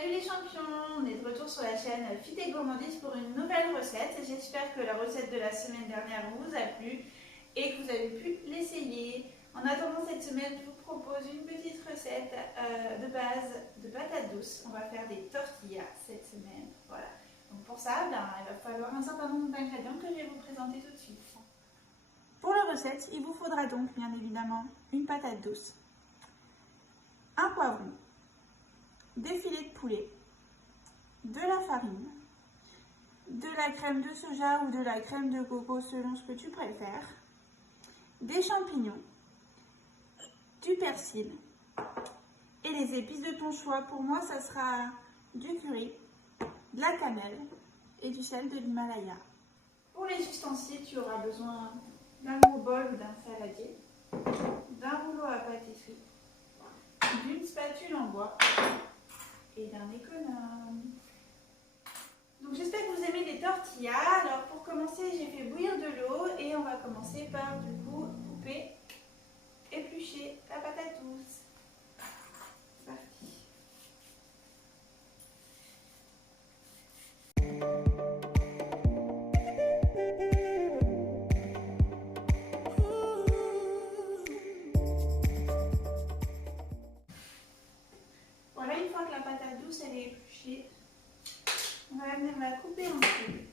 Salut les champions, on est de retour sur la chaîne Fit et Gourmandise pour une nouvelle recette. J'espère que la recette de la semaine dernière vous a plu et que vous avez pu l'essayer. En attendant cette semaine, je vous propose une petite recette de base de patates douces. On va faire des tortillas cette semaine. Voilà. Donc pour ça, il va falloir un certain nombre d'ingrédients que je vais vous présenter tout de suite. Pour la recette, il vous faudra donc bien évidemment une patate douce, un poivron, des filets de poulet, de la farine, de la crème de soja ou de la crème de coco selon ce que tu préfères, des champignons, du persil et les épices de ton choix. Pour moi, ça sera du curry, de la cannelle et du sel de l'Himalaya. Pour les ustensiles, tu auras besoin d'un gros bol ou d'un saladier, d'un rouleau à pâtisserie, d'une spatule en bois et d'un économe. Donc j'espère que vous aimez les tortillas. Alors pour commencer, j'ai fait bouillir de l'eau et on va commencer par du coup couper, éplucher la patate douce. C'est parti. Voilà, une fois que la patate douce elle est épluchée, on va venir la couper en cubes.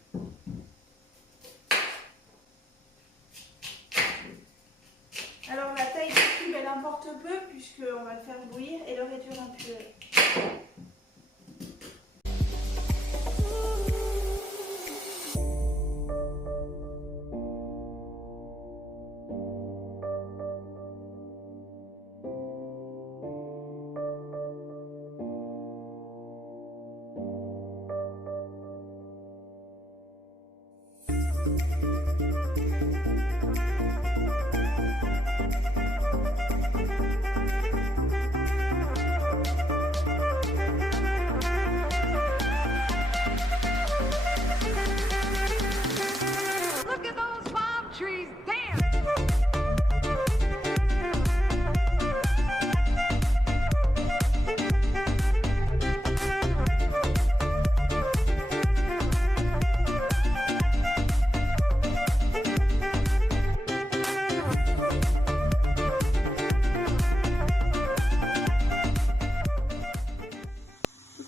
Alors la taille du cube elle importe peu puisqu'on va le faire bouillir et le réduire en purée.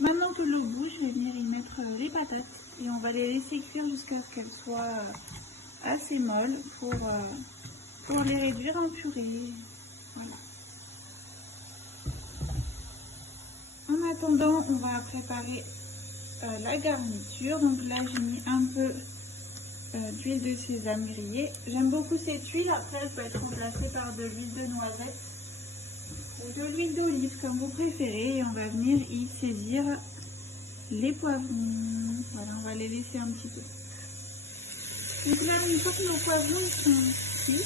Maintenant que l'eau bouge, je vais venir y mettre les patates et on va les laisser cuire jusqu'à ce qu'elles soient assez molles pour les réduire en purée. Voilà. En attendant, on va préparer la garniture. Donc là, j'ai mis un peu d'huile de sésame grillée. J'aime beaucoup cette huile. Après, elle peut être remplacée par de l'huile de noisette ou de l'huile d'olive comme vous préférez, et on va venir y saisir les poivrons. Voilà, on va les laisser un petit peu. Donc là, une fois que nos poivrons sont cuits,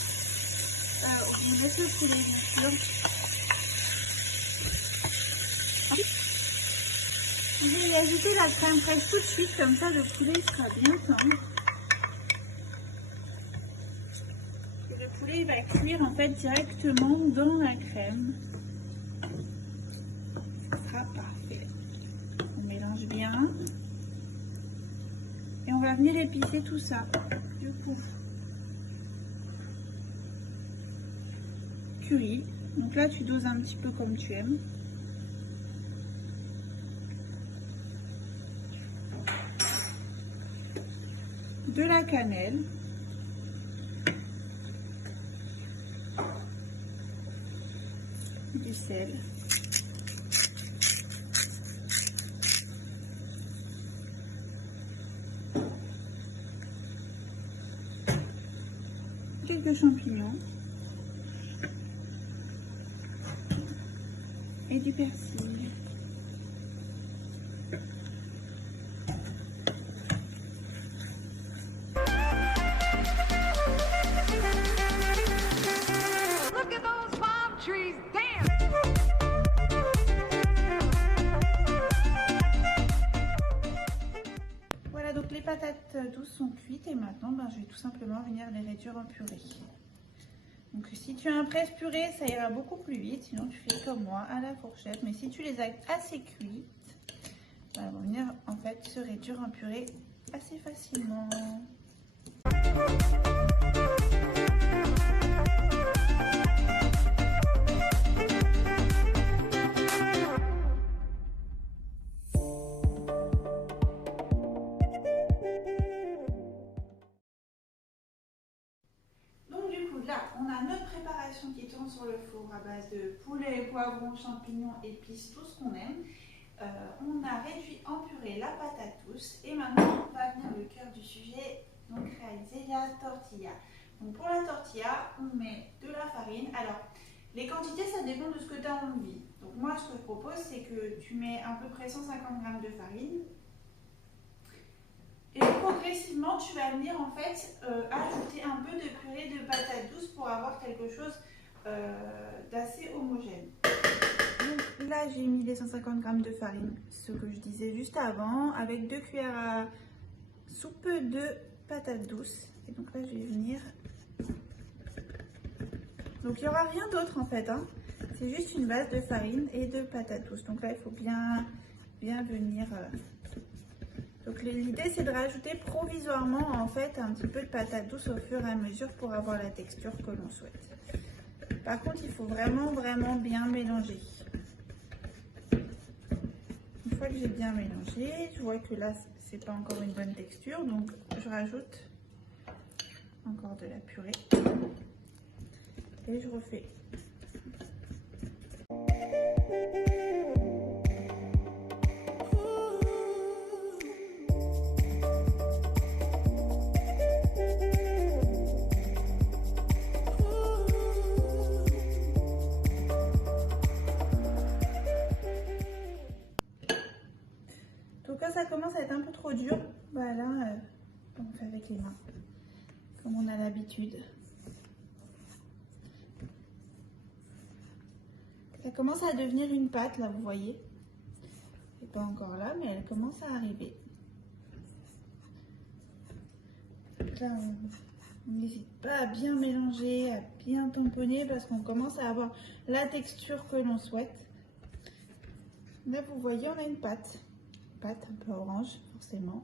on laisse le poulet bien sûr. On va y ajouter la crème fraîche tout de suite, comme ça le poulet sera bien tendre. Et le poulet va cuire en fait directement dans la crème. Parfait. On mélange bien et on va venir épicer tout ça. Du coup, curry. Donc là, tu doses un petit peu comme tu aimes. De la cannelle. Du sel. Quelques champignons et du persil. Look at those palm trees dance. Voilà, donc les patates douces sont cuites et maintenant je vais tout simplement venir les réduire en purée. Donc si tu as un presse-purée, ça ira beaucoup plus vite, sinon tu fais comme moi à la fourchette. Mais si tu les as assez cuites, pâte se réduire en purée assez facilement. Là, on a notre préparation qui tourne sur le four à base de poulet, poivrons, champignons, épices, tout ce qu'on aime. On a réduit en purée la patate douce et maintenant on va venir le cœur du sujet, donc réaliser la tortilla. Donc pour la tortilla, on met de la farine. Alors, les quantités, ça dépend de ce que tu as envie. Donc moi, ce que je propose, c'est que tu mets à peu près 150 g de farine. Et progressivement, tu vas venir en fait ajouter un peu de purée de patates douces pour avoir quelque chose d'assez homogène. Donc là, j'ai mis les 150 g de farine, ce que je disais juste avant, avec 2 cuillères à soupe de patates douces. Et donc là, je vais venir. Donc il n'y aura rien d'autre en fait, hein. C'est juste une base de farine et de patates douces. Donc là, il faut bien venir. Donc l'idée c'est de rajouter provisoirement en fait un petit peu de patate douce au fur et à mesure pour avoir la texture que l'on souhaite. Par contre il faut vraiment bien mélanger. Une fois que j'ai bien mélangé, je vois que là c'est pas encore une bonne texture, donc je rajoute encore de la purée et je refais. Donc quand ça commence à être un peu trop dur, bah là, on fait avec les mains, comme on a l'habitude. Ça commence à devenir une pâte, là, vous voyez. Elle n'est pas encore là, mais elle commence à arriver. Là, on n'hésite pas à bien mélanger, à bien tamponner, parce qu'on commence à avoir la texture que l'on souhaite. Là, vous voyez, on a une pâte. Pâte un peu orange forcément,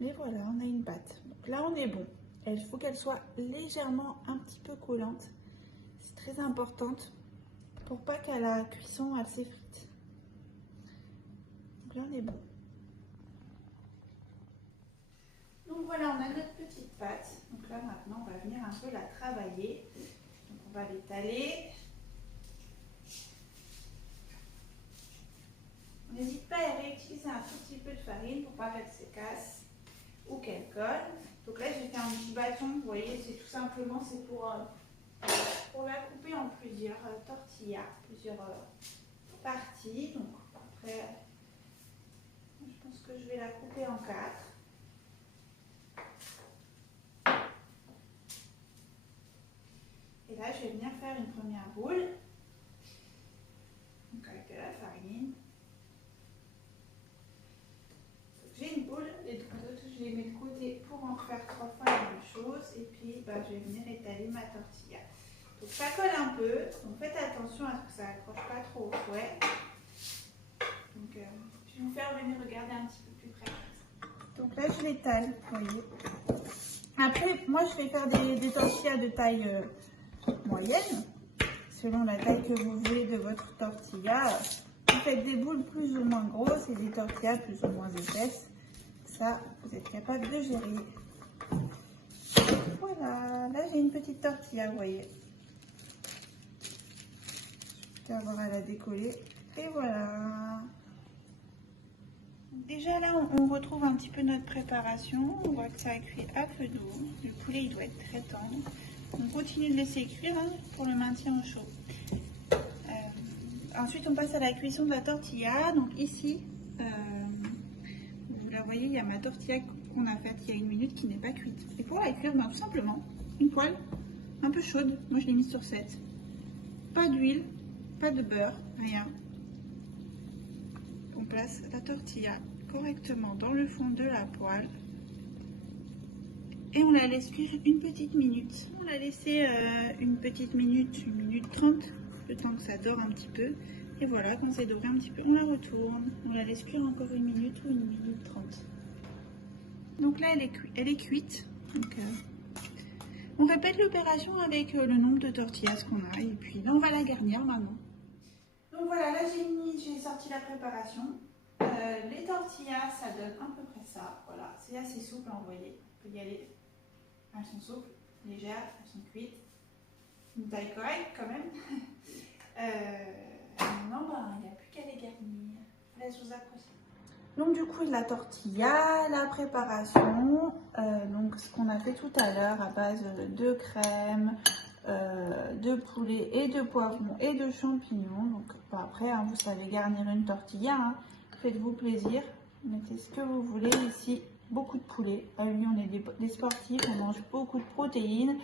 mais voilà, on a une pâte. Donc là on est bon. Il faut qu'elle soit légèrement un petit peu collante, c'est très importante pour pas qu'à la cuisson elle s'effrite. Donc là on est bon. Donc voilà, on a notre petite pâte. Donc là maintenant on va venir un peu la travailler. Donc on va l'étaler. N'hésite pas à réutiliser un tout petit peu de farine pour pas qu'elle se casse ou qu'elle colle. Donc là j'ai fait un petit bâton, vous voyez, c'est tout simplement c'est pour la couper en plusieurs tortillas, plusieurs parties. Donc après, je pense que je vais la couper en 4. Et là je vais venir faire une première boule. Donc avec de la farine. J'ai une boule, les 3 autres je les mets de côté pour en faire 3 fois la même chose et puis je vais venir étaler ma tortilla. Donc ça colle un peu, donc faites attention à ce que ça accroche pas trop au fouet. Donc je vais vous faire venir regarder un petit peu plus près. Donc là je l'étale, vous voyez. Après moi je vais faire des tortillas de taille moyenne, selon la taille que vous voulez de votre tortilla. Vous faites des boules plus ou moins grosses et des tortillas plus ou moins épaisses. Ça, vous êtes capable de gérer. Voilà, là j'ai une petite tortilla, vous voyez. Je vais avoir à la décoller. Et voilà. Déjà là, on retrouve un petit peu notre préparation. On voit que ça a cuit à feu doux. Le poulet, il doit être très tendre. On continue de laisser cuire pour le maintien au chaud. Ensuite, on passe à la cuisson de la tortilla. Donc ici, vous la voyez, il y a ma tortilla qu'on a faite il y a 1 minute qui n'est pas cuite. Et pour la cuire, tout simplement, une poêle un peu chaude. Moi, je l'ai mise sur 7. Pas d'huile, pas de beurre, rien. On place la tortilla correctement dans le fond de la poêle. Et on la laisse cuire une petite minute. On l'a laissé une petite minute, 1 minute 30. Le temps que ça dore un petit peu. Et voilà, quand c'est doré un petit peu, on la retourne. On la laisse cuire encore 1 minute ou 1 minute 30. Donc là, elle est cuite. Donc, on répète l'opération avec le nombre de tortillas qu'on a. Et puis là, on va la garnir maintenant. Donc voilà, là j'ai sorti la préparation. Les tortillas, ça donne à peu près ça. Voilà, c'est assez souple, hein, vous voyez. On peut y aller. Elles sont souples, légères, elles sont cuites. Une taille correcte quand même. Maintenant, il n'y a plus qu'à les garnir. Là, je vous approche. Donc du coup, la tortilla, la préparation, donc ce qu'on a fait tout à l'heure à base de crème, de poulet et de poivrons et de champignons. Donc après, hein, vous savez garnir une tortilla, hein. Faites-vous plaisir, mettez ce que vous voulez ici. Beaucoup de poulet. À lui, on est des sportifs, on mange beaucoup de protéines.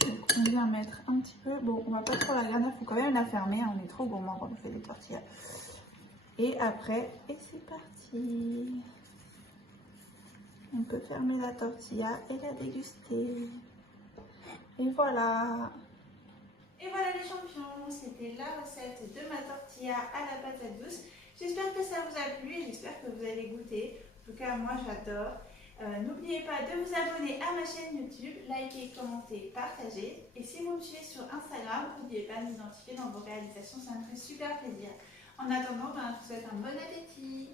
Donc on vient mettre un petit peu. Bon, on va pas trop la garnir, il faut quand même la fermer. Hein, on est trop gourmand quand on fait des tortillas. Et après, et c'est parti. On peut fermer la tortilla et la déguster. Et voilà. Et voilà les champions, c'était la recette de ma tortilla à la patate douce. J'espère que ça vous a plu et j'espère que vous allez goûter. En tout cas, moi j'adore. N'oubliez pas de vous abonner à ma chaîne YouTube, liker, commenter, partager. Et si vous me suivez sur Instagram, n'oubliez pas de m'identifier dans vos réalisations, ça me fait super plaisir. En attendant, je vous souhaite un bon appétit.